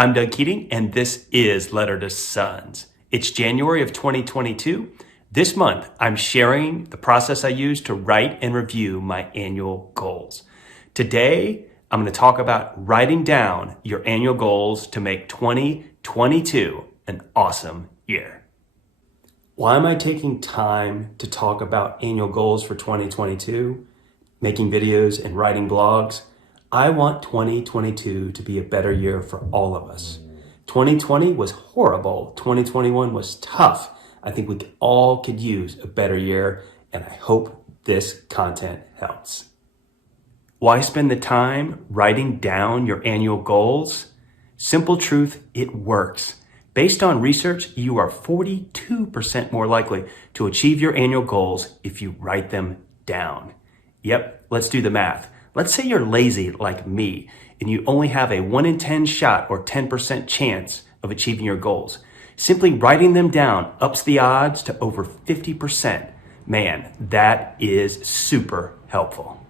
I'm Doug Keating, and this is Letter to Sons. It's January of 2022. This month, I'm sharing the process I use to write and review my annual goals. Today, I'm going to talk about writing down your annual goals to make 2022 an awesome year. Why am I taking time to talk about annual goals for 2022, making videos and writing blogs? I want 2022 to be a better year for all of us. 2020 was horrible. 2021 was tough. I think we all could use a better year, and I hope this content helps. Why spend the time writing down your annual goals? Simple truth, it works. Based on research, you are 42% more likely to achieve your annual goals if you write them down. Yep, let's do the math. Let's say you're lazy like me and you only have a 1 in 10 shot or 10% chance of achieving your goals. Simply writing them down ups the odds to over 50%. Man, that is super helpful.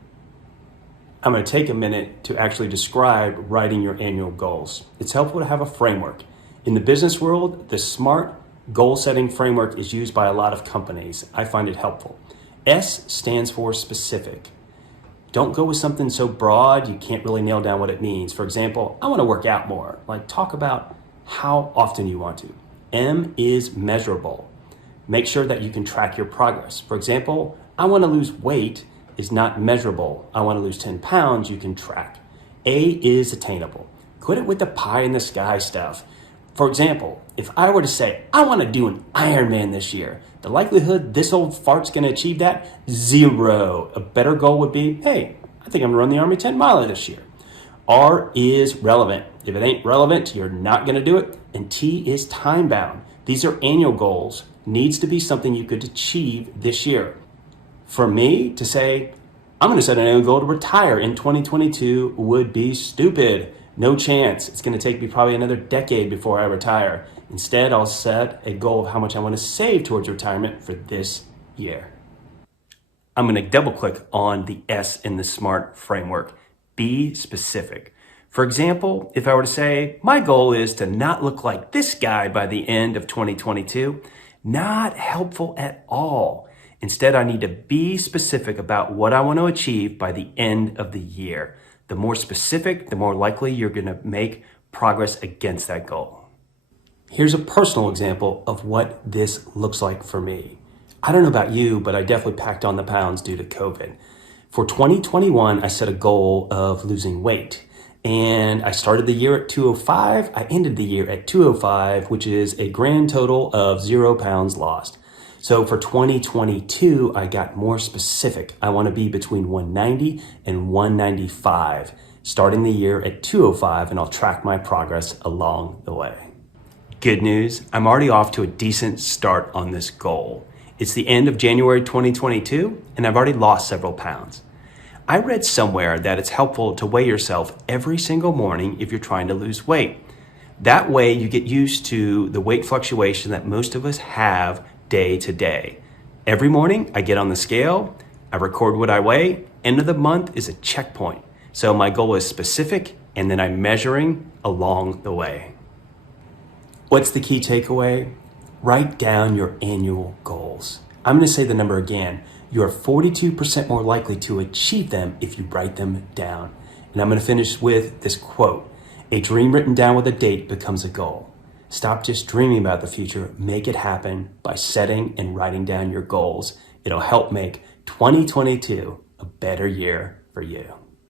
I'm going to take a minute to actually describe writing your annual goals. It's helpful to have a framework. In the business world, the SMART goal setting framework is used by a lot of companies. I find it helpful. S stands for specific. Don't go with something so broad you can't really nail down what it means. For example, I want to work out more. Talk about how often you want to. M is measurable. Make sure that you can track your progress. For example, I want to lose weight is not measurable. I want to lose 10 pounds, you can track. A is attainable. Quit it with the pie in the sky stuff. For example, if I were to say, I want to do an Ironman this year, the likelihood this old fart's going to achieve that, 0. A better goal would be, hey, I think I'm going to run the Army 10 miler this year. R is relevant. If it ain't relevant, you're not going to do it. And T is time bound. These are annual goals. Needs to be something you could achieve this year. For me to say, I'm going to set an annual goal to retire in 2022 would be stupid. No chance. It's going to take me probably another decade before I retire. Instead, I'll set a goal of how much I want to save towards retirement for this year. I'm going to double click on the S in the SMART framework. Be specific. For example, if I were to say, my goal is to not look like this guy by the end of 2022, not helpful at all. Instead, I need to be specific about what I want to achieve by the end of the year. The more specific, the more likely you're going to make progress against that goal. Here's a personal example of what this looks like for me. I don't know about you, but I definitely packed on the pounds due to COVID. For 2021, I set a goal of losing weight. And I started the year at 205. I ended the year at 205, which is a grand total of 0 pounds lost. So for 2022, I got more specific. I want to be between 190 and 195, starting the year at 205, and I'll track my progress along the way. Good news, I'm already off to a decent start on this goal. It's the end of January 2022, and I've already lost several pounds. I read somewhere that it's helpful to weigh yourself every single morning if you're trying to lose weight. That way you get used to the weight fluctuation that most of us have day to day. Every morning I get on the scale, I record what I weigh, end of the month is a checkpoint. So my goal is specific and then I'm measuring along the way. What's the key takeaway? Write down your annual goals. I'm going to say the number again. You are 42% more likely to achieve them if you write them down. And I'm going to finish with this quote. A dream written down with a date becomes a goal. Stop just dreaming about the future. Make it happen by setting and writing down your goals. It'll help make 2022 a better year for you.